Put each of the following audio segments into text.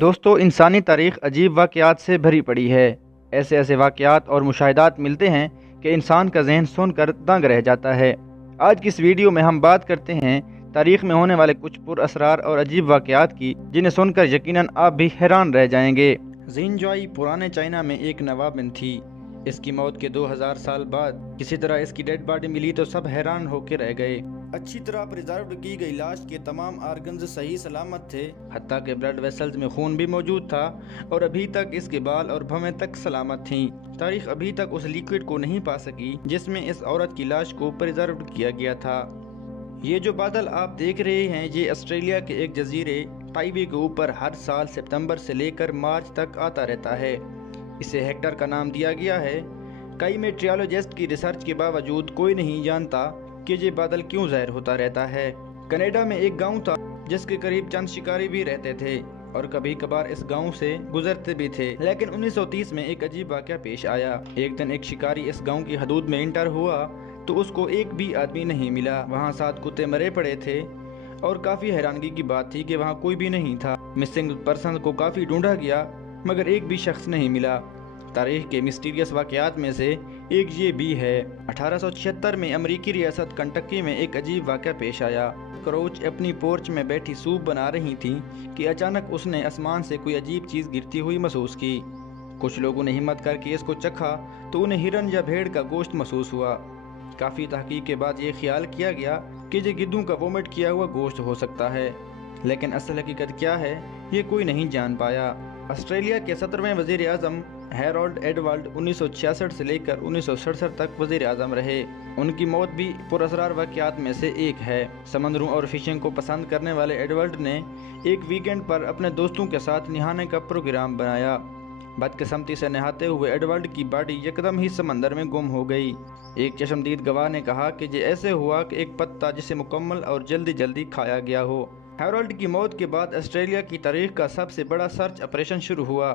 دوستو انسانی تاریخ عجیب واقعات سے بھری پڑی ہے۔ ایسے واقعات اور مشاہدات ملتے ہیں کہ انسان کا ذہن سن کر دنگ رہ جاتا ہے۔ آج کی اس ویڈیو میں ہم بات کرتے ہیں تاریخ میں ہونے والے کچھ پر اسرار اور عجیب واقعات کی، جنہیں سن کر یقیناً آپ بھی حیران رہ جائیں گے۔ زین جوائی پرانے چائنا میں ایک نوابن تھی۔ اس کی موت کے 2000 سال بعد کسی طرح اس کی ڈیڈ باڈی ملی تو سب حیران ہو کے رہ گئے۔ اچھی طرح پریزرو کی گئی لاش کے تمام آرگنز صحیح سلامت تھے، حتیٰ کہ بلڈ ویسلز میں خون بھی موجود تھا، اور ابھی تک اس کے بال اور بھویں تک سلامت تھیں۔ تاریخ ابھی تک اس لیکوڈ کو نہیں پا سکی جس میں اس عورت کی لاش کو پریزرو کیا گیا تھا۔ یہ جو بادل آپ دیکھ رہے ہیں یہ آسٹریلیا کے ایک جزیرے ٹائیوی کے اوپر ہر سال ستمبر سے لے کر مارچ تک آتا رہتا ہے۔ اسے ہیکٹر کا نام دیا گیا ہے۔ کئی میٹریولوجسٹ کی ریسرچ کے باوجود کوئی نہیں جانتا کہ یہ بادل کیوں ظاہر ہوتا رہتا ہے۔ کینیڈا میں ایک گاؤں تھا جس کے قریب چند شکاری بھی رہتے تھے اور کبھی کبھار اس گاؤں سے گزرتے بھی تھے، لیکن 1930 میں ایک عجیب واقعہ پیش آیا۔ ایک دن ایک شکاری اس گاؤں کی حدود میں انٹر ہوا تو اس کو ایک بھی آدمی نہیں ملا۔ وہاں 7 کتے مرے پڑے تھے اور کافی حیرانگی کی بات تھی کہ وہاں کوئی بھی نہیں تھا۔ مسنگ پرسن کو کافی ڈھونڈا گیا مگر ایک بھی شخص نہیں ملا۔ تاریخ کے مسٹیریس واقعات میں سے ایک یہ بھی ہے۔ 1876 میں امریکی ریاست کنٹکی میں ایک عجیب واقعہ پیش آیا۔ کروچ اپنی پورچ میں بیٹھی سوپ بنا رہی تھی کہ اچانک اس نے آسمان سے کوئی عجیب چیز گرتی ہوئی محسوس کی۔ کچھ لوگوں نے ہمت کر کے اس کو چکھا تو انہیں ہرن یا بھیڑ کا گوشت محسوس ہوا۔ کافی تحقیق کے بعد یہ خیال کیا گیا کہ یہ گدھوں کا وومٹ کیا ہوا گوشت ہو سکتا ہے، لیکن اصل حقیقت کیا ہے یہ کوئی نہیں جان پایا۔ آسٹریلیا کے 17ویں وزیر اعظم ہیرالڈ ایڈورڈ 1966 سے لے کر 1967 تک وزیر اعظم رہے۔ ان کی موت بھی پراسرار واقعات میں سے ایک ہے۔ سمندروں اور فشنگ کو پسند کرنے والے ایڈورڈ نے ایک ویکینڈ پر اپنے دوستوں کے ساتھ نہانے کا پروگرام بنایا۔ بدقسمتی سے نہاتے ہوئے ایڈورڈ کی باڈی یکدم ہی سمندر میں گم ہو گئی۔ ایک چشمدید گواہ نے کہا کہ یہ ایسے ہوا کہ ایک پتا جسے مکمل اور جلدی کھایا گیا ہو۔ ہیرالڈ کی موت کے بعد آسٹریلیا کی تاریخ کا سب سے بڑا سرچ آپریشن شروع ہوا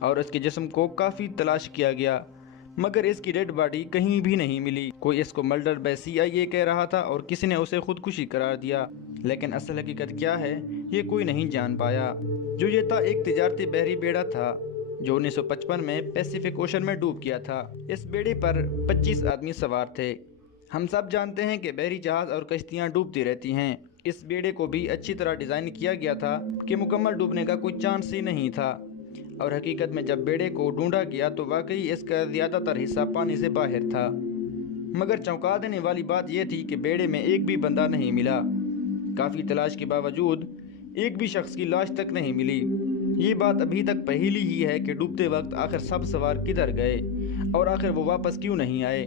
اور اس کے جسم کو کافی تلاش کیا گیا مگر اس کی ڈیڈ باڈی کہیں بھی نہیں ملی۔ کوئی اس کو مرڈر بائی CIA کہہ رہا تھا اور کسی نے اسے خودکشی قرار دیا، لیکن اصل حقیقت کیا ہے یہ کوئی نہیں جان پایا۔ جو یہ تھا ایک تجارتی بحری بیڑا تھا جو 1955 میں پیسیفک اوشن میں ڈوب گیا تھا۔ اس بیڑے پر 25 آدمی سوار تھے۔ ہم سب جانتے ہیں کہ بحری جہاز اور کشتیاں ڈوبتی رہتی ہیں۔ اس بیڑے کو بھی اچھی طرح ڈیزائن کیا گیا تھا کہ مکمل ڈوبنے کا کوئی چانس ہی نہیں تھا، اور حقیقت میں جب بیڑے کو ڈھونڈا گیا تو واقعی اس کا زیادہ تر حصہ پانی سے باہر تھا۔ مگر چونکا دینے والی بات یہ تھی کہ بیڑے میں ایک بھی بندہ نہیں ملا۔ کافی تلاش کے باوجود ایک بھی شخص کی لاش تک نہیں ملی۔ یہ بات ابھی تک پہیلی ہی ہے کہ ڈوبتے وقت آخر سب سوار کدھر گئے اور آخر وہ واپس کیوں نہیں آئے۔